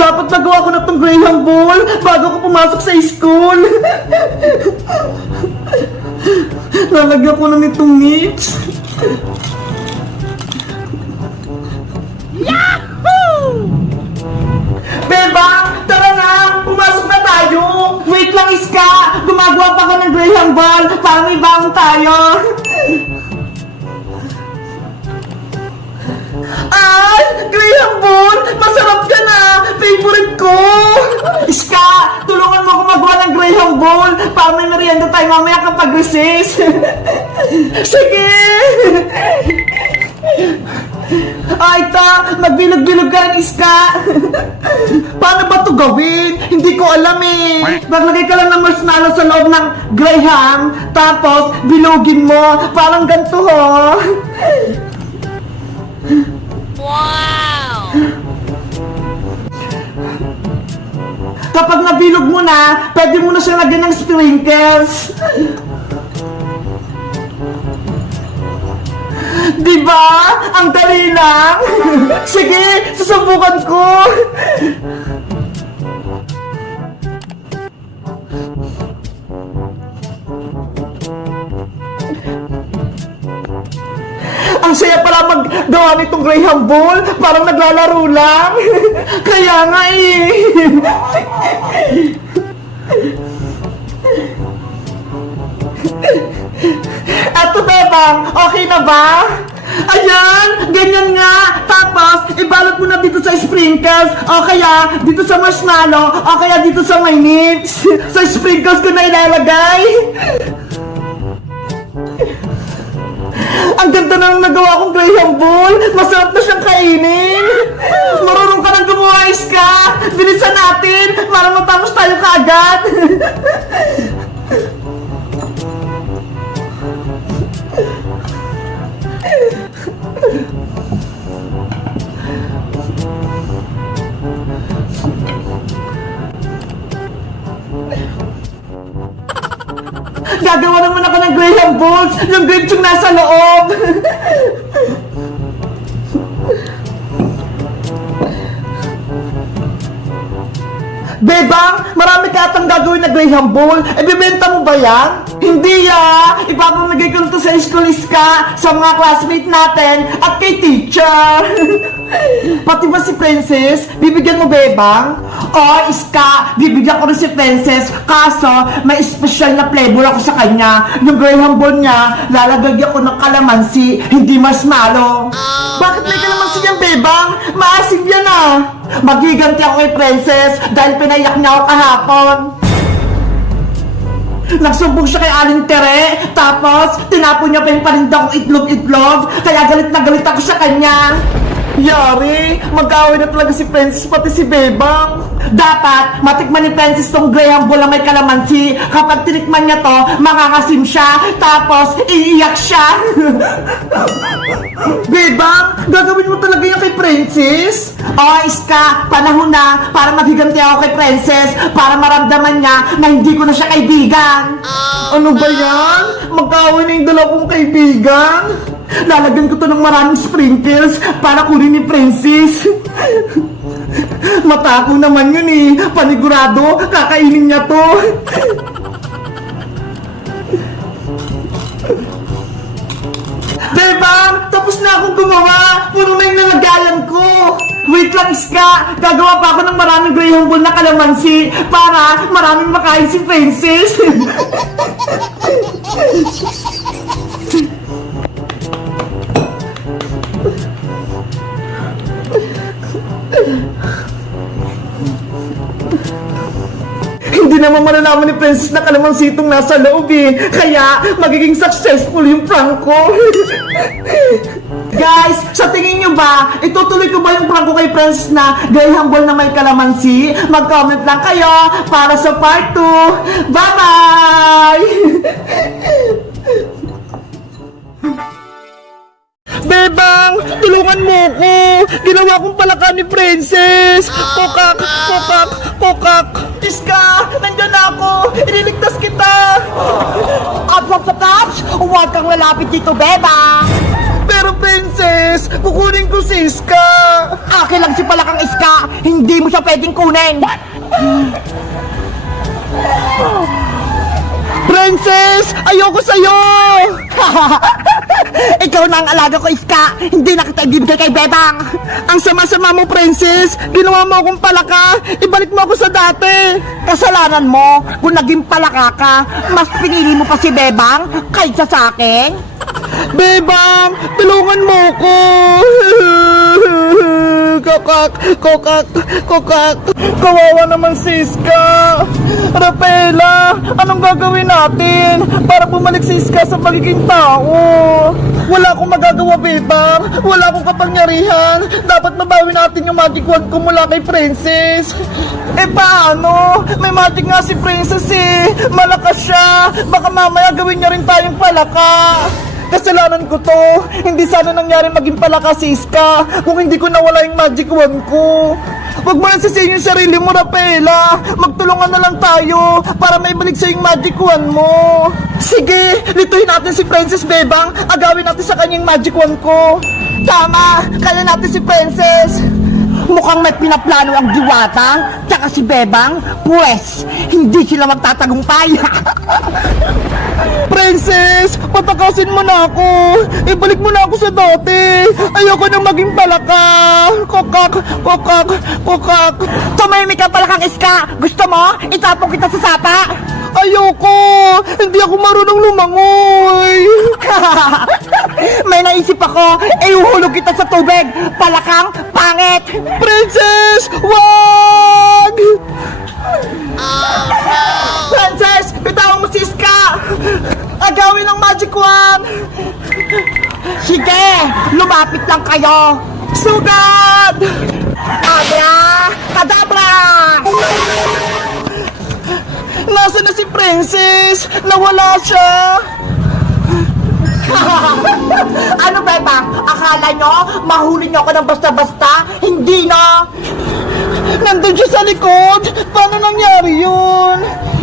Dapat nagawa ko na tong Graham Ball bago ko pumasok sa school. Lalagyan ko na nitong nips. Yahoo! Bebang, tara na! Pumasok na tayo! Wait lang, Iska! Gumagawa pa ako ng Graham Ball para may bangon tayo! Ay! Graham Ball! Masarap ka na! Favorite ko! Iska! Tulungan mo ako magawa ng Graham Ball para may merienda tayo mamaya kapag recess! Sige! Ay, ta! Magbilog-bilog ka ng Iska! Paano ba ito gawin? Hindi ko alam eh! Maglagay ka lang ng marshmallow sa loob ng Graham, tapos bilogin mo, parang ganito ho! Wow! Kapag nabilog mo na, pwede mo na siya lagyan ng sprinkles! Diba? Ang dali lang! Sige, susubukan ko! Ang saya pala maggawa nitong Graham Ball, parang naglalaro lang. Kaya nga eh. Eto, Bebang, okay na ba? Ayan, ganyan nga. Tapos, ibalot mo na dito sa sprinkles, o kaya dito sa marshmallow, o kaya dito sa may nips. Sa sprinkles ko na ilalagay. Ang ganda nang nagawa kong Graham Ball. Masarap na siyang kainin. Marunong ka nang gumawa, Iska. Bilisan natin para matapos tayo kaagad. Gagawa naman ako ng Graham Balls, yung grapes yung nasa loob. Bebang, marami ka atang gagawin na Graham Ball. Ibibenta mo ba yan? Hindi ya! Ipapamigay ko na to sa school, Iska, sa mga classmate natin at kay teacher. Pati ba si Princess? Bibigyan mo, Bebang? O, Iska, bibigyan ko rin si Princess. Kaso, may special na flavor ako sa kanya. Yung Graham Ball niya, lalagyan ko ng kalamansi, hindi marshmallow. Bakit may kalamansi yan, Bebang? Maasim yan ah! Magiganti ako kay Princess dahil pinayak niya ako kahapon. Nagsumbong siya kay Aling Tere, tapos tinapon niya pa yung paninda kong itlog-itlog, kaya galit na galit ako sa kanya. Yari, mag-away na talaga si Princess pati si Bebang. Dapat matikman ni Princess tong Graham Ball na may kalamansi. Kapag tinikman niya to, makakasim siya, tapos iiyak siya. Bebang, gagawin mo talaga yan kay Princess? O, Iska, panahon na para maghiganti ako kay Princess para maramdaman niya na hindi ko na siya kaibigan. Ano ba yan? Mag-away na yung dalawang kaibigan? Lalagyan ko to ng maraming sprinkles para kunin ni Princess. Matako naman yun eh. Panigurado, kakainin niya to. Bebang, tapos na akong gumawa. Puno na yung nalagayan ko. Wait lang, Iska. Gagawa pa ako ng maraming Graham Ball na kalamansi para maraming makain si Princess. Hindi naman malalaman ni Princess na kalamansi itong nasa loob eh. Kaya magiging successful yung prank ko. Guys, sa tingin nyo ba, itutuloy ko ba yung prank ko kay Princess na Graham Ball na may kalamansi? Mag-comment lang kayo para sa part 2. Bye-bye! Bebang, tulungan mo ko! Ginawa kong palaka ni Princess! Kokak! Kokak! Kokak! Iska! Nandyan ako! Iniligtas kita! Ops! Huwag kang lalapit dito, Bebang! Pero princess, kukunin ko si Iska. Akin lang si Palakang Iska. Hindi mo siya pwedeng kunin. Princess, ayoko sa'yo. Ikaw na ang alaga ko, Iska. Hindi na kita ibibigay kay Bebang. Ang sama-sama mo, princess. Ginawa mo akong palaka. Ibalik mo ako sa dati. Kasalanan mo. Kung naging palaka ka, mas pinili mo pa si Bebang kaysa sa akin. Bebang, tulungan mo ko. Kokak. Kawawa naman si Iska. Rafaela, anong gagawin natin para bumalik si Iska sa pagiging tao? Wala akong magagawa, Bebang. Wala akong kapangyarihan. Dapat mabawi natin yung magic wand ko mula kay Princess. Eh paano? May magic nga si Princess eh. Malakas siya. Baka mamaya gawin niya rin tayong palaka. Kasalanan ko to. Hindi sana nangyari maging palaka si Iska kung hindi ko nawala yung magic wand ko. Huwag mo nang sisihin yung sarili mo, Rafaela. Magtulungan na lang tayo para may balik sa yung magic wand mo. Sige, lituhin natin si Princess, Bebang. Agawin natin sa kanyang magic wand ko. Tama, kaya natin si Princess. Mukhang may pinaplano ang Diwata tsaka si Bebang. Pwes, hindi sila magtatagumpay. Princess, patakasin mo na ako. Ibalik mo na ako sa dati. Ayoko na maging palaka. Kokak. Tumahimik ka, Palakang Iska. Gusto mo? Itapong kita sa sapa. Ayoko. Hindi ako marunong lumangoy. May naisip ako. Iuhulog kita sa tubig. Palakang pangit. Princess, wag! Princess, bitawan mo si Iska. Agawin ang magic wand. Sige, lumapit lang kayo. Sugad! Abra! Kadabra! Nasaan na si Princess? Nawala siya. Ano, Bebang? Akala nyo mahuli nyo ako ng basta-basta? Hindi na. Nandun siya sa likod. Paano nangyari yun?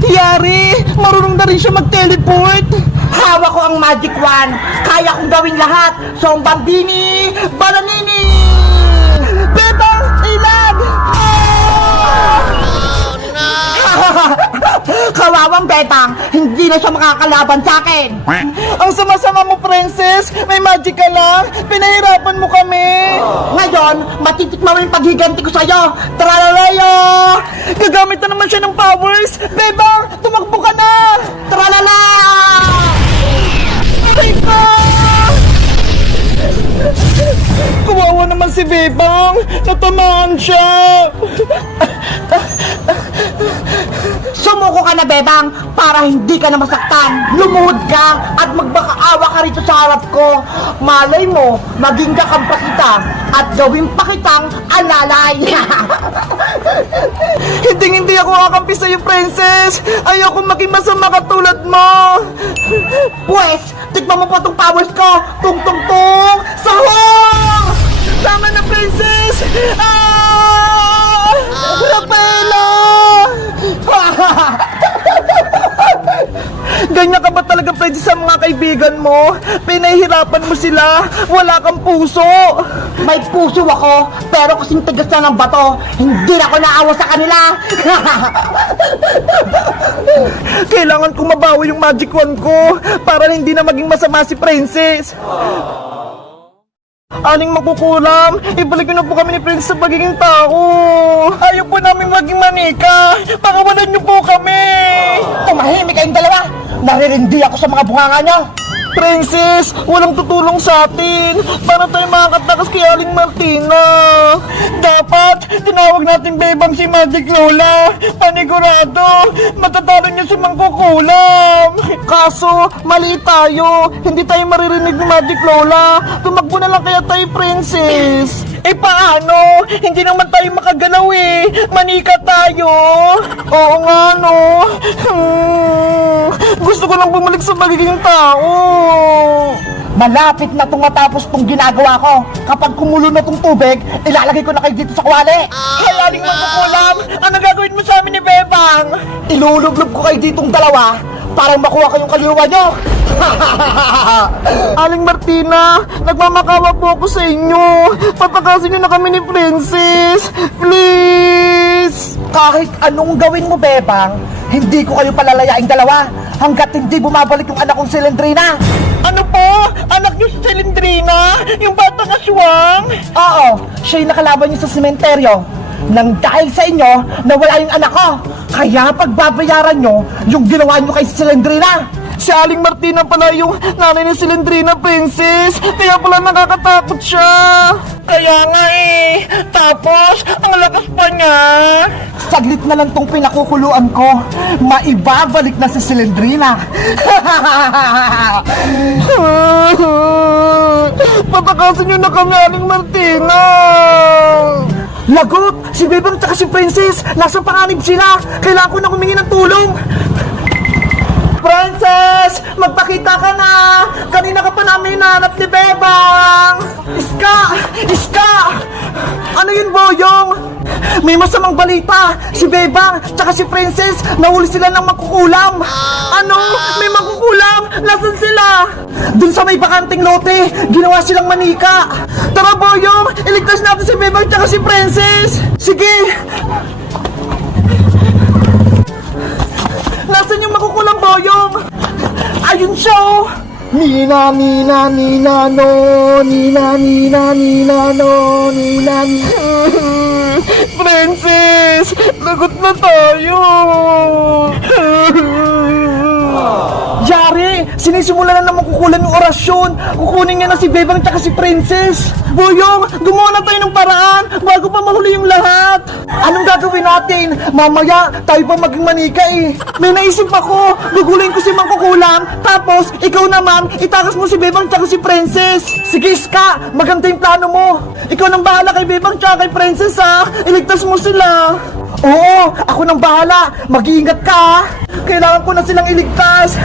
Yari, marunong na rin siya mag-teleport. Hawak ko ang magic wand. Kaya kong gawin lahat. So, Bambini, Balanini! Bebang, ilag! Kawawang Bebang, hindi na siya makakalaban sa akin. Ang sama-sama mo, Princess. May magic ka lang. Pinahirapan mo kami. Ngayon, matitikman mo yung paghiganti ko sa'yo. Tralalayo! Gagamit na naman siya ng powers. Bebang, tumakbo ka na! Tralala! Bebang! Kawawa naman si Bebang. Natamaan siya. Sumuko ka na, Bebang, para hindi ka na masaktan. Lumuhod ka at magbakaawa ka rito sa harap ko. Malay mo, maging kakampa kita at gawin pa kitang alalay. Hindi ako kakampi sa'yo, Princess. Ayoko maging masama katulad mo. Pwes, tikman mo pa tong powers ko. Tung! Sahong! Tama na, Princess! Rafaela! Ganyan ka ba talaga, Princess, sa mga kaibigan mo? Pinahihirapan mo sila. Wala kang puso. May puso ako, pero kasing tigas na ng bato. Hindi na ako naawa sa kanila. Kailangan kong mabawi yung magic wand ko para hindi na maging masama si Princess. Aling makukulam, ibalik niyo na po kami ni Princess sa pagiging tao. Ayaw po namin maging manika. Pakawalan niyo po kami. Tumahimik kayong dalawa. Naririndi ako sa mga bunganga niyo. Princess, walang tutulong sa atin. Paano tayo makakatakas kay Aling Martina? Dapat, tinawag natin Bebang si Magic Lola. Panigurado, matatalo niya si Mangkukulam. Kaso, mali tayo. Hindi tayo maririnig ni Magic Lola. Tumakbo na lang kaya tayo, Princess. Eh paano? Hindi naman tayo makagalaw eh. Manika tayo. Oo nga, no? Gusto ko lang bumalik sa pagiging tao. Malapit na itong matapos itong ginagawa ko. Kapag kumulo na itong tubig, ilalagay ko na kayo dito sa kwali. Kaya Aling Mangkukulam, ano gagawin mo sa amin ni Bebang? Ilulublob ko kayo ditong dalawa Parang makuha kayong kaliwa nyo. Aling Martina, nagmamakawa po ako sa inyo. Patakasin nyo na kami ni Princess. Please! Kahit anong gawin mo, Bebang, hindi ko kayo palalayaing dalawa hanggat hindi bumabalik yung anak kong si Lendrina. Ano po? Anak niyo si Lendrina? Yung batang aswang? Oo, siya yung nakalaban niyo sa sementeryo. Nang dahil sa inyo, nawala yung anak ko. Kaya pagbabayaran nyo yung ginawa nyo kay Silendrina. Si Aling Martina pala yung nanay ni Silendrina, Princess. Kaya pala nakakatakot siya. Kaya nga eh. Tapos, ang lakas pa niya. Saglit na lang tong pinakukuluan ko. Maibabalik na si Silendrina. Patakasin nyo na kami, Aling Martina. Lagot! Si Bebang tsaka si Princess, nasa panganib sila! Kailangan ko na humingi ng tulong! Princess! Magpakita ka na! Kanina ka pa namin hinahanap ni Bebang! Iska! Iska! Ano yun, Boyong? May masamang balita! Si Bebang tsaka si Princess, nahuli sila ng mangkukulam! Ano? May mangkukulam? Nasaan sila? Dun sa may bakanting lote, ginawa silang manika! Tara, Boyong! Iligtas natin si Bebang tsaka si Princess! Sige! Nasaan yung makukulang, Boyong? Ayun siya, oh! Nina, Nina, Nina, no! Nina, Nina, Nina, no! Nina, Nina... Princess! Lagot na tayo! Yari! Sinisimula na naman kukulan yung orasyon! Kukunin niya na si Bebang tsaka si Princess! Boyong! Gumawa na tayo ng paraan bago pa mahuli yung lahat! Anong gagawin natin? Mamaya, tayo pa maging manika eh! May naisip ako! Gugulin ko si Mangkukulam, tapos ikaw naman, itakas mo si Bebang tsaka si Princess! Sige, Ska! Maganda yung plano mo! Ikaw nang bahala kay Bebang tsaka kay Princess, ha! Iligtas mo sila! Oo! Ako nang bahala! Mag-iingat ka, ha! Kailangan ko na silang iligtas!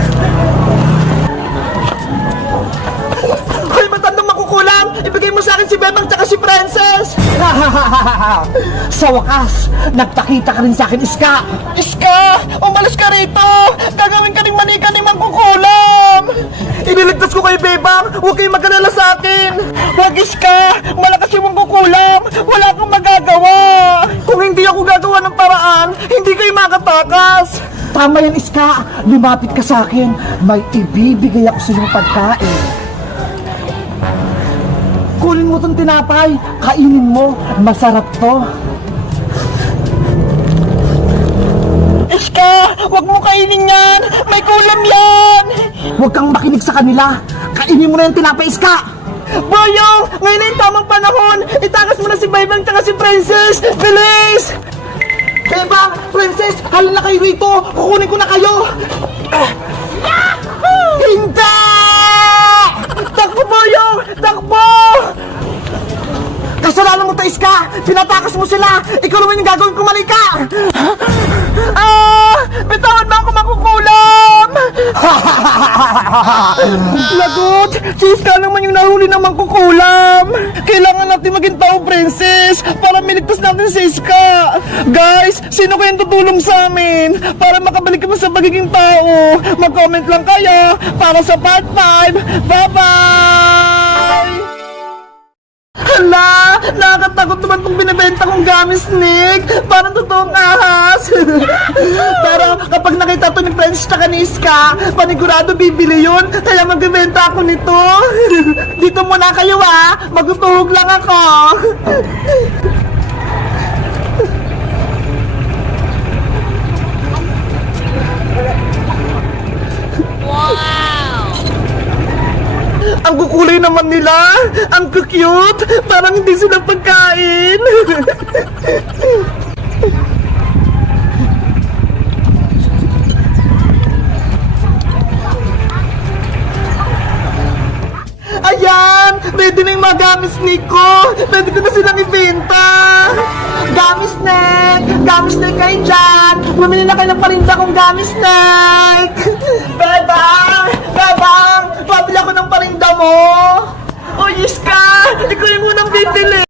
Hoy, matandang makukulam! Ibigay mo sa akin si Bebang tsaka si Princess! Sa wakas, nagpakita ka rin sa akin, Iska! Iska! Umalis ka rito! Gagawin ka rin manika ni Mangkukulam! Iniligtas ko kay Bebang! Huwag kayong mag-alala sa akin! Huwag, Iska! Malakas yung Mangkukulam! Wala kang magagawa! Kung hindi ako gagawa ng paraan, hindi kayo makatakas! Tama yan, Iska! Lumapit ka sa akin! May ibibigay ako sa iyong pagkain! Kunin mo tong tinapay! Kainin mo! Masarap to! Iska! Huwag mo kainin yan! May kulam yan! Huwag kang makinig sa kanila! Kainin mo na yung tinapay, Iska! Boyong! Ngayon na yung tamang panahon! Itakas mo na si Bebang tsaka si Princess! Bilis! Bebang! Princess! Halala kayo rito! Kukunin ko na kayo! Hindi! Takbo, Boyong! Takbo! Kasalanan mo to, Iska! Pinatakas mo sila! Ikaw naman yung gagawin ko, manika! Bitawan ba ako makukulam? Lagot! Si Iska naman yung nahuli ng mangkukulam! Kailangan natin maging tao, Princess! Para miligtas natin si Iska! Guys, sino kayang tutulong sa amin? Para makabalik kami sa pagiging tao! Mag-comment lang kayo para sa part 5! Bye-bye! Hala! Nakakatakot naman kung binibenta kong gummy snake! Parang totoong ahas! Pero kapag nakita to ni Friends tsaka ni Iska, panigurado bibili yun! Kaya magbibenta ako nito! Dito muna kayo, ha! Magutuhog lang ako! Ang kukulay naman nila! Ang cute! Parang hindi sila pagkain! Ayan! Ready na yung mga gummy snake ko! Pwede ko na silang ibenta! Gummy snake! Gummy snake kayo dyan! Bumili na kayo ng parinda kong gummy snake! Bebang! Bebang! Pabili ako ng parinda mo! O, Iska! Ikaw yung unang bibili!